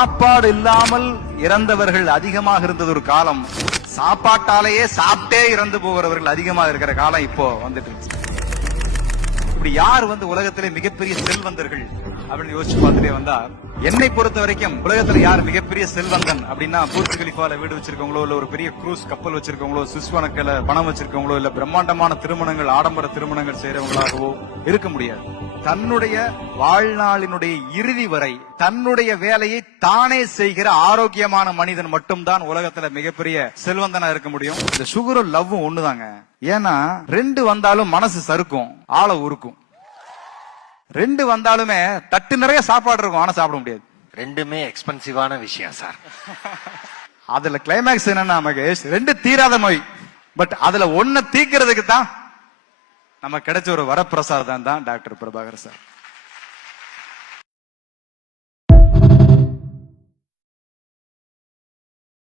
சாப்பாடு இல்லாமல் இறந்தவர்கள் அதிகமாக இருந்தது ஒரு காலம். சாப்பாட்டாலேயே சாப்பிட்டே இறந்து போகிறவர்கள் அதிகமாக இருக்கிற காலம் இப்போ வந்துட்டு இருந்துச்சு இப்படி யார் வந்து உலகத்திலே மிகப்பெரிய செல்வந்தர்கள் அப்படின்னு யோசிச்சு பார்த்துட்டே வந்தா என்னை பொறுத்த வரைக்கும் உலகத்துல யார் மிகப்பெரிய செல்வந்தன் அப்படின்னா பூர்த்தி கலிஃபால வீடு வச்சிருக்கவங்களோ இல்ல ஒரு பெரிய க்ரூஸ் கப்பல் வச்சிருக்கவங்களோ சுவிஸ் பணம் வச்சிருக்கவங்களோ இல்ல பிரம்மாண்டமான திருமணங்கள் ஆடம்பர திருமணங்கள் செய்யறவங்களாகவோ இருக்க முடியாது. தன்னுடைய வாழ்நாளினுடைய இறுதி வரை தன்னுடைய வேலையை தானே செய்கிற ஆரோக்கியமான மனிதன் மட்டும்தான் உலகத்துல மிகப்பெரிய செல்வந்தனா இருக்க முடியும். இந்த சுகரும் லவ்வும் ஒண்ணுதாங்க. ஏன்னா ரெண்டு வந்தாலும் மனசு சறுக்கும் ஆளை உருக்கும். ரெண்டு வந்தாலுமே தட்டு நிறைய சாப்பாடு இருக்கும் ஆனா சாப்பிட முடியாது. ரெண்டுமே எக்ஸ்பென்சிவான விஷயம் சார். அதுல கிளைமேக்ஸ் என்னன்னா மகேஷ் ரெண்டு தீராத நோய். பட் அதுல ஒண்ணு தீக்கிறதுக்கு தான் நம்ம கிடைச்ச ஒரு வரப்பிரசாதம் தான் டாக்டர் பிரபாகர் சார்.